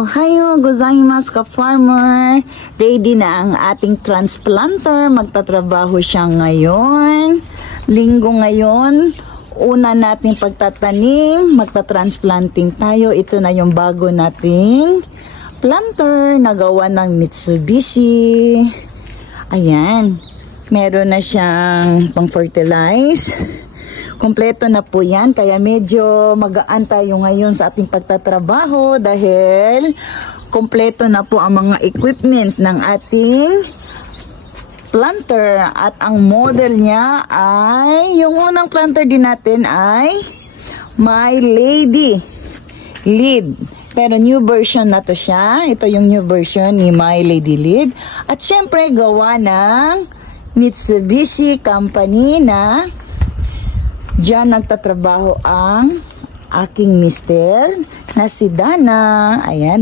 Ohayo gozaimasu ka-farmer. Ready na ang ating transplanter. Magtatrabaho siya ngayon. Linggo ngayon. Una nating pagtatanim. Magta-transplanting tayo. Ito na yung bago nating planter. Nagawa ng Mitsubishi. Ayan. Meron na siyang pang-fertilize. Kompleto na po yan, kaya medyo magaan tayo ngayon sa ating pagtatrabaho dahil kompleto na po ang mga equipments ng ating planter at ang model niya ay, yung unang planter din natin ay My Lady Lead. Pero new version na to siya. Ito yung new version ni My Lady Lead. At syempre gawa ng Mitsubishi Company na diyan nagtatrabaho ang aking mister na si Dana. Ayan.